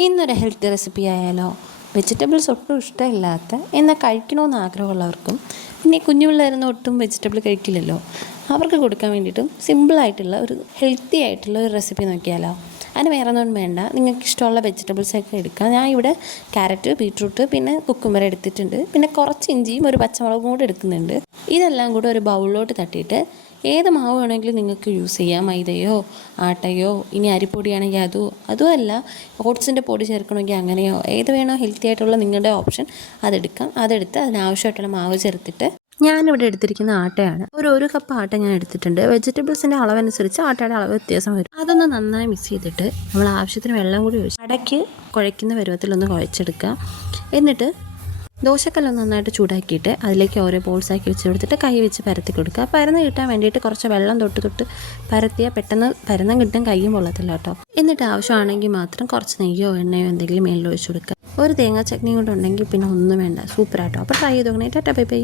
ഇന്നൊരു healthy recipe ആയാലോ. Vegetables ഒട്ടും ഇഷ്ടമില്ലാത്ത എന്നാൽ കഴിക്കണമെന്ന് ആഗ്രഹമുള്ളവർക്കും പിന്നെ കുഞ്ഞു പിള്ളേരൊന്നും ഒട്ടും വെജിറ്റബിൾ കഴിക്കില്ലല്ലോ, അവർക്ക് കൊടുക്കാൻ വേണ്ടിയിട്ടും സിമ്പിളായിട്ടുള്ള ഒരു ഹെൽത്തി ആയിട്ടുള്ള ഒരു റെസിപ്പി നോക്കിയാലോ. അതിന് വേറെ ഒന്നും വേണ്ട, നിങ്ങൾക്ക് ഇഷ്ടമുള്ള വെജിറ്റബിൾസൊക്കെ എടുക്കാം. ഞാൻ ഇവിടെ ക്യാരറ്റ്, ബീട്രൂട്ട്, പിന്നെ കുക്കുമ്പർ എടുത്തിട്ടുണ്ട്. പിന്നെ കുറച്ച് ഇഞ്ചിയും ഒരു പച്ചമുളകും കൂടെ എടുക്കുന്നുണ്ട്. ഇതെല്ലാം കൂടെ ഒരു ബൗളിലോട്ട് തട്ടിയിട്ട് ഏത് മാവ് വേണമെങ്കിലും നിങ്ങൾക്ക് യൂസ് ചെയ്യാം. മൈദയോ ആട്ടയോ, ഇനി അരിപ്പൊടിയാണെങ്കിൽ അതുമല്ല ഓട്സിൻ്റെ പൊടി ചേർക്കണമെങ്കിൽ അങ്ങനെയോ, ഏത് വേണോ ഹെൽത്തി ആയിട്ടുള്ള നിങ്ങളുടെ ഓപ്ഷൻ അതെടുക്കാം. അതെടുത്ത് അതിനാവശ്യമായിട്ടുള്ള മാവ് ചേർത്തിട്ട് ഞാനിവിടെ എടുത്തിരിക്കുന്ന ആട്ടയാണ്. ഒരു കപ്പ് ആട്ട ഞാൻ എടുത്തിട്ടുണ്ട്. വെജിറ്റബിൾസിൻ്റെ അളവനുസരിച്ച് ആട്ടയുടെ അളവ് വ്യത്യാസം വരും. അതൊന്ന് നന്നായി മിക്സ് ചെയ്തിട്ട് നമ്മൾ ആവശ്യത്തിന് വെള്ളം കൂടി ഒഴിച്ച് അടയ്ക്ക് കുഴയ്ക്കുന്ന പരുവത്തിലൊന്ന് കുഴച്ചെടുക്കുക. എന്നിട്ട് ദോശക്കല്ലൊന്ന് നന്നായിട്ട് ചൂടാക്കിയിട്ട് അതിലേക്ക് ഓരോ ബോൾസാക്കി വെച്ച് കൊടുത്തിട്ട് കൈ വെച്ച് പരത്തി കൊടുക്കുക. പരന്ന് കിട്ടാൻ വേണ്ടിയിട്ട് കുറച്ച് വെള്ളം തൊട്ട് പരത്തിയാൽ പെട്ടെന്ന് പരന്നും കിട്ടും, കയ്യും പൊള്ളത്തില്ല കേട്ടോ. എന്നിട്ട് ആവശ്യമാണെങ്കിൽ മാത്രം കുറച്ച് നെയ്യോ എണ്ണയോ എന്തെങ്കിലും മേളിൽ ഒഴിച്ച് കൊടുക്കുക. ഒരു തേങ്ങാ ചട്നിയും കൂടെ ഉണ്ടെങ്കിൽ പിന്നെ ഒന്നും വേണ്ട, സൂപ്പറാട്ടോ. അപ്പോൾ ട്രൈ ചെയ്ത് നോക്കണേ. Tata bye bye.